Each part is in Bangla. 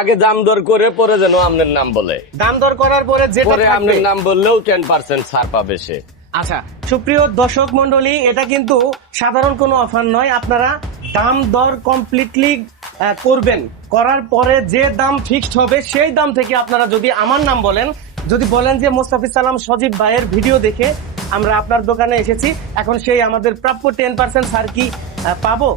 আগে দাম দর করে পরে যেন আপনার নাম বলে, দাম দর করার পরে যেটা পরে থাকবে। আপনার নাম বললেও 10% ছাড় পাবে সে। আচ্ছা, সুপ্রিয় দর্শক মন্ডলী, এটা কিন্তু সাধারণ কোনো অফার নয়। আপনারা দাম দর কমপ্লিটলি করবেন, করার পরে যে দাম ফিক্সড হবে সেই দাম থেকে আপনারা যদি আমার নাম বলেন, যদি বলেন যে মোস্তাফিজ সালাম সজীব ভাইয়ের ভিডিও দেখে আমরা আপনার দোকানে এসেছি, এখন সেই আমাদের প্রাপ্য 10% ছাড় কি পাবো,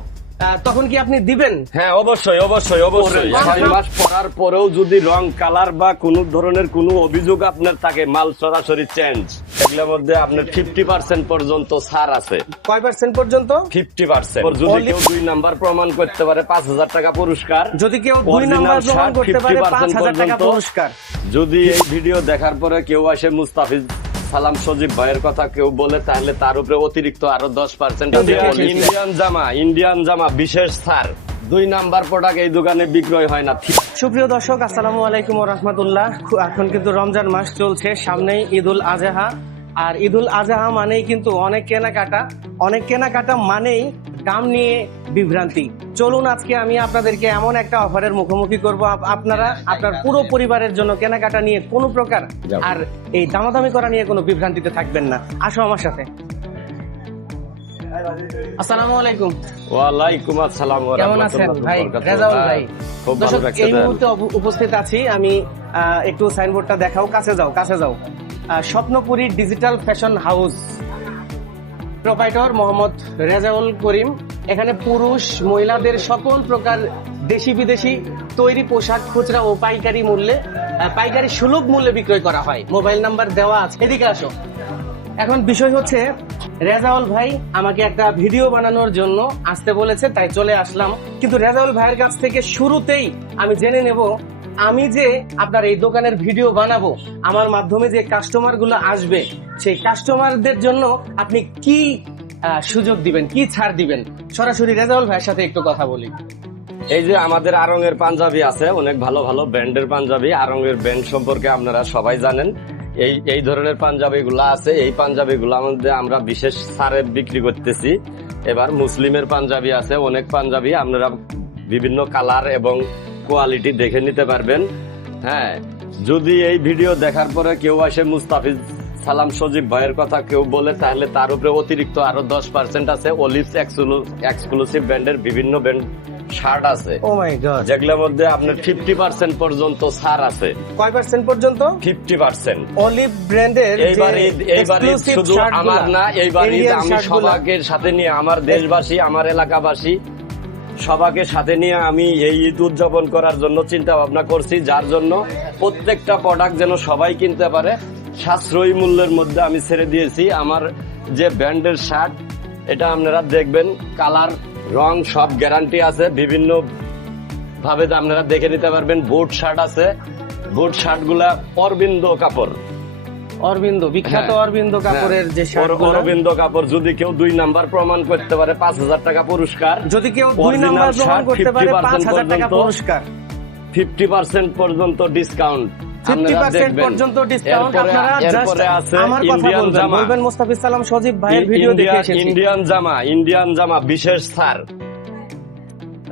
তখন কি আপনি দিবেন? হ্যাঁ, অবশ্যই অবশ্যই অবশ্যই। 6 মাস পরার পরেও যদি রং কালার বা কোন ধরনের কোনো অভিযোগ আপনার থাকে, মাল সরাসরি চেঞ্জ, এগুলোর মধ্যে আপনার 50% পর্যন্ত ছাড় আছে। কয় পার্সেন্ট পর্যন্ত? 50%। যদি কেউ 2 নাম্বার প্রমাণ করতে পারে 5,000 টাকা পুরস্কার। যদি কেউ 2 নাম্বার প্রমাণ করতে পারে 5,000 টাকা পুরস্কার। যদি এই ভিডিও দেখার পরে কেউ আসে মুস্তাফিজ সালাম সজীব ভাইয়ের কথা কেউ বলে, তাহলে তার উপরে অতিরিক্ত আরো 10% ইন্ডিয়ান জামা বিশেষ ছাড়। 2 নাম্বার প্রোডাক্ট এই দোকানে বিক্রয় হয় না। সুপ্রিয় দর্শক, আসসালামু আলাইকুম ওয়া রাহমাতুল্লাহ। এখন কিন্তু রমজান মাস চলছে, সামনেই ঈদুল আজহা। আর ঈদুল আজহা মানেই কিন্তু অনেক কেনাকাটা মানেই দাম নিয়ে বিভ্রান্তি। চলুন আজকে আমি আপনাদেরকে এমন একটা অফারের মুখোমুখি করব, আপনারা আপনার পুরো পরিবারের জন্য কেনাকাটা নিয়ে কোনো প্রকার আর এই দামাদামি করা নিয়ে কোনো বিভ্রান্তিতে থাকবেন না। আসো আমার সাথে। আসসালামু আলাইকুম। ওয়ালাইকুম আসসালাম ওয়া কেমন আছেন ভাই রেজাউল ভাই? খুব ভালো দর্শক, এই মুহূর্তে উপস্থিত আছি আমি, একটু সাইনবোর্ডটা দেখাও, কাছে যাও। Swapnapuri digital fashion house, proprietor Mohammad Rezaul Karim. এখানে পুরুষ মহিলাদের সকল প্রকার দেশি বিদেশি তৈরি পোশাক খুচরা ও পাইকারি মূল্যে, পাইকারি সুলভ মূল্যে বিক্রয় করা হয়। মোবাইল নাম্বার দেওয়া আছে, এদিকে আসো। এখন বিষয় হচ্ছে, রেজাউল ভাই আমাকে একটা ভিডিও বানানোর জন্য আসতে বলেছে, তাই চলে আসলাম। কিন্তু রেজাউল ভাইয়ের কাছ থেকে শুরুতেই আমি জেনে নেব, আমি যে আপনার এই দোকানের ভিডিও বানাবো, আমার মাধ্যমে যে কাস্টমার গুলো আসবে, সেই কাস্টমারদের জন্য আপনি কি সুযোগ দিবেন, কি ছাড় দিবেন? সরাসরি রেজাউল ভাইয়ের সাথে একটু কথা বলি। এই যে আমাদের আরঙের পাঞ্জাবি আছে, অনেক ভালো ভালো ব্র্যান্ডের পাঞ্জাবি। আরঙের ব্র্যান্ড সম্পর্কে আপনারা সবাই জানেন। এই ধরনের পাঞ্জাবি গুলা আছে, এই পাঞ্জাবি গুলার মধ্যে আমরা বিশেষ ছাড়ে বিক্রি করতেছি। এবার মুসলিমের পাঞ্জাবি আছে, অনেক পাঞ্জাবি আপনারা বিভিন্ন কালার এবং কোয়ালিটি দেখে নিতে পারবেন। হ্যাঁ, যদি এই ভিডিও দেখার পরে কেউ আসে মুস্তাফিজ সালাম সজীব ভাইয়ের কথা কেউ বলে, তাহলে তার উপরে অতিরিক্ত আরো 10% আছে। অলিভস এক্সক্লুসিভ ব্র্যান্ডের বিভিন্ন ব্র্যান্ড শার্ট আছে, ও মাই গড, যেগুলোর মধ্যে আপনার 50% পর্যন্ত ছাড় আছে। কয় পার্সেন্ট পর্যন্ত? 50%। অলিভ ব্র্যান্ডের এইবার ঈদ শুধু আমার না, এইবার ঈদ আমি সবাইকে সাথে নিয়ে, আমার দেশবাসী, আমার এলাকাবাসী সবাইকে সাথে নিয়ে আমি এই ঈদ উদযাপন করার জন্য চিন্তা ভাবনা করছি, যার জন্য প্রত্যেকটা প্রোডাক্ট যেন সবাই কিনতে পারে সাশ্রয়ী মূল্যের মধ্যে আমি ছেড়ে দিয়েছি। আমার যে ব্র্যান্ডের শার্ট, এটা আপনারা দেখবেন, কালার রং সব গ্যারান্টি আছে, বিভিন্ন ভাবে আপনারা দেখে নিতে পারবেন। বুট শার্ট আছে, বুট শার্ট গুলা অরবিন্দ কাপড়, বিখ্যাত অরবিন্দ কাপড়ের যে শার্টগুলো, অরবিন্দ কাপড়। যদি কেউ 2 নাম্বার প্রমাণ করতে পারে 5,000 টাকা পুরস্কার। যদি কেউ 2 নাম্বার প্রমাণ করতে পারে 5,000 টাকা পুরস্কার। 50% পর্যন্ত ডিসকাউন্ট, 50% পর্যন্ত ডিসকাউন্ট। আপনারা জাস্ট আমার কথা বলবেন, মোস্তাফিজ সালাম সজীব ভাইয়ের ভিডিও দেখে এসেছি। ইন্ডিয়ান জামা বিশেষ ছাড়,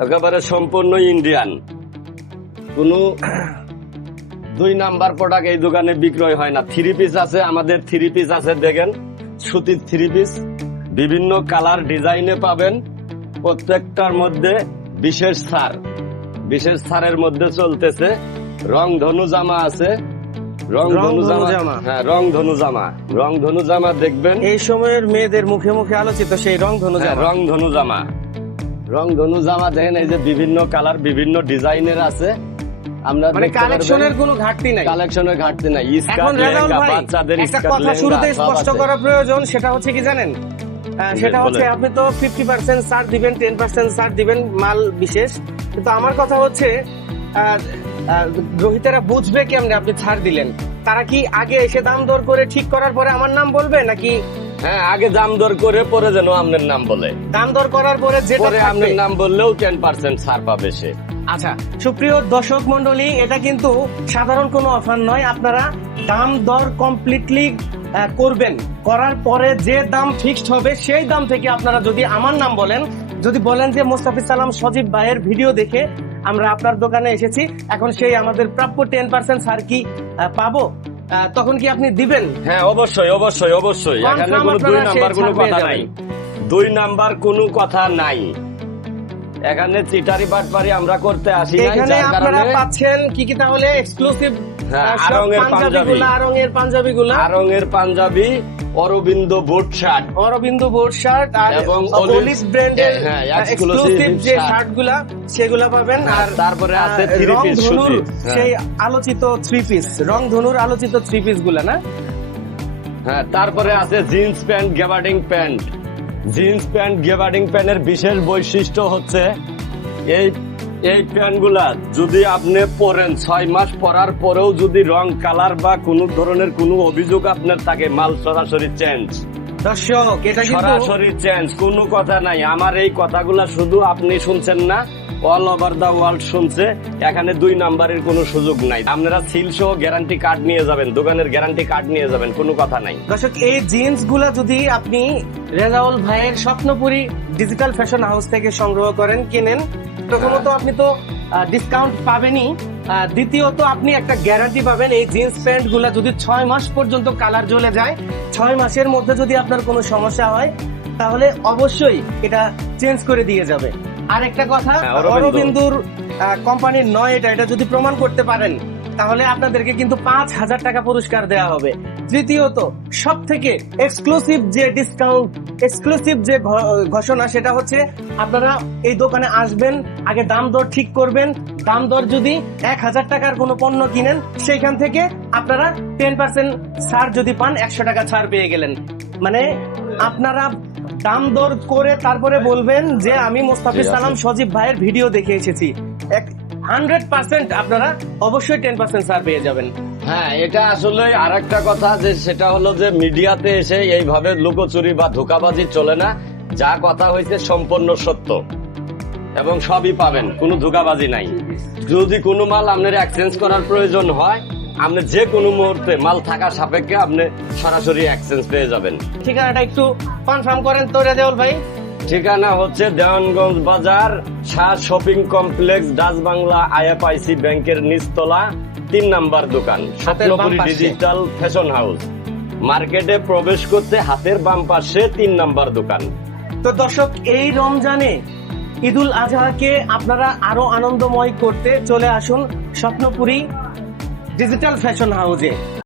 একেবারে সম্পূর্ণ ইন্ডিয়ান। কোনো 2 নাম্বার প্রোডাক্ট এই দোকানে বিক্রয় হয় না। 3 পিস আছে, আমাদের 3 পিস আছে, দেখেন সুতির 3 পিস, বিভিন্ন কালার ডিজাইনে পাবেন। প্রত্যেকটার মধ্যে বিশেষ ছাড়ের মধ্যে চলতেছে। রংধনু জামা আছে, রংধনু জামা দেখবেন। এই সময়ের মেয়েদের মুখে মুখে আলোচিত সেই রংধনু জামা দেখেন, এই যে বিভিন্ন কালার, বিভিন্ন ডিজাইনের আছে। আমরা কালেকশনের কোনো ঘাটতি নাই, স্কার্ট, লেহেঙ্গা, বাচ্চাদের একটা কথা শুরুতে স্পষ্ট করা প্রয়োজন, সেটা হচ্ছে কি জানেন, সেটা হচ্ছে আপনি তো 50% ছাড় দিবেন, 10% ছাড় দিবেন মাল বিশেষ, কিন্তু আমার কথা হচ্ছে গ্রহীতারা বুঝবে কেমনে আপনি ছাড় দিলেন? তারা কি আগে এসে দাম দর করে ঠিক করার পরে আমার নাম বলবে, নাকি? হ্যাঁ, আগে দাম দর করে পরে যেন আপনার নাম বলে, দাম দর করার পরে যেটা আপনার নাম বললেও 10% ছাড় পাবে সে। আচ্ছা, সুপ্রিয় দর্শক মন্ডলী, এটা কিন্তু সাধারণ কোনো অফার নয়। আপনারা দাম দর কমপ্লিটলি করবেন, করার পরে যে দাম ফিক্সড হবে সেই দাম থেকে আপনারা যদি আমার নাম বলেন, যদি বলেন যে মোস্তাফিজ সালাম সজীব ভাইয়ের ভিডিও দেখে আমরা আপনার দোকানে এসেছি, এখন সেই আমাদের প্রাপ্য 10% ছাড় কি পাবো? তখন কি আপনি দিবেন? হ্যাঁ, অবশ্যই অবশ্যই অবশ্যই। এখানে Confirm কোনো দুই আপনারা নাম্বার সেই কোনো ছাড় পেয়ে কথা যাবেন। নাই, 2 নাম্বার কোনো কথা নাই। এখানে চিটারি বাটপারি আমরা করতে আসি নাই, এখানে যার আপনারা কারণে পাচ্ছেন কি কি তাহলে এক্সক্লুসিভ হ্যাঁ, আড়ং-এর পাঞ্জাবি। আড়ং-এর পাঞ্জাবিগুলা, আড়ং-এর পাঞ্জাবি, অরবিন্দ বুট শার্ট অরবিন্দ বোর্ড শার্ট আর এবং অলিভ ব্র্যান্ডের হ্যাঁ, এক্সক্লুসিভ যে শার্ট। শার্টগুলা সেগুলা পাবেন। আর তারপরে আছে 3 পিস রংধনুর সুতি। সেই আলোচিত 3 পিস, রংধনুর আলোচিত 3 পিস গুলা না? হ্যাঁ, তারপরে আছে jeans pant, gabardine pant. Jeans pant, gabardine প্যান্টের বিশেষ বৈশিষ্ট্য হচ্ছে এই প্যান্টগুলা যদি আপনি পরেন 6 মাস পরার পরেও যদি রং কালার বা কোনো ধরনের কোনো অভিযোগ আপনার থাকে, মাল সরাসরি চেঞ্জ, দর্শক এটা কিন্তু সরাসরি চেঞ্জ, কোনো কথা নাই। আমার এই কথাগুলা শুধু আপনি শুনছেন না, অল ওভার দা ওয়ার্ল্ড শুনছে। এখানে 2 নাম্বারের কোনো সুযোগ নাই। আপনারা সিল সহ গ্যারান্টি কার্ড নিয়ে যাবেন, দোকানের গ্যারান্টি কার্ড নিয়ে যাবেন, কোনো কথা নাই। দর্শক এই জিন্স গুলা যদি আপনি রেজাউল ভাইয়ের স্বপ্নপুরী ডিজিটাল ফ্যাশন হাউস থেকে সংগ্রহ করেন, কিনেন, প্রথমত আপনি তো ডিসকাউন্ট পাবেনই, দ্বিতীয়ত আপনি একটা গ্যারান্টি পাবেন। এই জিন্স প্যান্ট গুলা যদি 6 মাস পর্যন্ত কালার জ্বলে যায়, 6 মাসের মধ্যে যদি আপনার কোনো সমস্যা হয়, তাহলে অবশ্যই এটা চেঞ্জ করে দিয়ে যাবে। আর একটা কথা, হ্যাঁ, অরবিন্দ। অরবিন্দুর কোম্পানির নয় এটা যদি প্রমাণ করতে পারেন, তাহলে আপনাদেরকে কিন্তু 5,000 টাকা পুরস্কার দেওয়া হবে। তৃতীয়ত সব থেকে এক্সক্লুসিভ যে ডিসকাউন্ট, এক্সক্লুসিভ যে ঘোষণা, সেটা হচ্ছে আপনারা এই দোকানে আসবেন, আগে দাম দর ঠিক করবেন। দাম দর যদি 1,000 টাকার কোনো পণ্য কিনেন, সেইখান থেকে আপনারা 10% ছাড় যদি পান, 100 টাকা ছাড় পেয়ে গেলেন। মানে আপনারা দাম দর করে তারপরে বলবেন যে আমি মোস্তাফিজ সালাম সজীব ভাইয়ের ভিডিও দেখে এসেছি, 100% আপনারা অবশ্যই 10% ছাড় পেয়ে যাবেন। হ্যাঁ, এটা আসলে আরেকটা কথা, যে সেটা হলো যে মিডিয়াতে এসে এইভাবে লুকোচুরি বা ধোঁকাবাজি চলে না। যা কথা হয়েছে সম্পূর্ণ সত্য এবং সবই পাবেন, কোনো ধোঁকাবাজি নাই। যদি কোনো মাল আপনার এক্সচেঞ্জ করার প্রয়োজন হয়, আপনি যে কোনো মুহূর্তে মাল থাকা সাপেক্ষে আপনি সরাসরি এক্সচেঞ্জ পেয়ে যাবেন। ঠিকানাটা একটু কনফার্ম করেন তো রেজাউল ভাই। ঠিকানা হচ্ছে দেওয়ানগঞ্জ বাজার, Shah shopping complex, Dutch Bangla IFIC ব্যাংকের নিচতলা, 3 নাম্বার দোকান, হাতের বাম স্বপ্নপুরী পাশে। Digital fashion house. মার্কেটে প্রবেশ করতে হাতের বাম পাশে 3 নাম্বার দোকান। তো দর্শক, এই রমজানে ঈদুল আজহাকে আপনারা আরো আনন্দময় করতে চলে আসুন স্বপ্নপুরী ডিজিটাল ফ্যাশন হাউসে।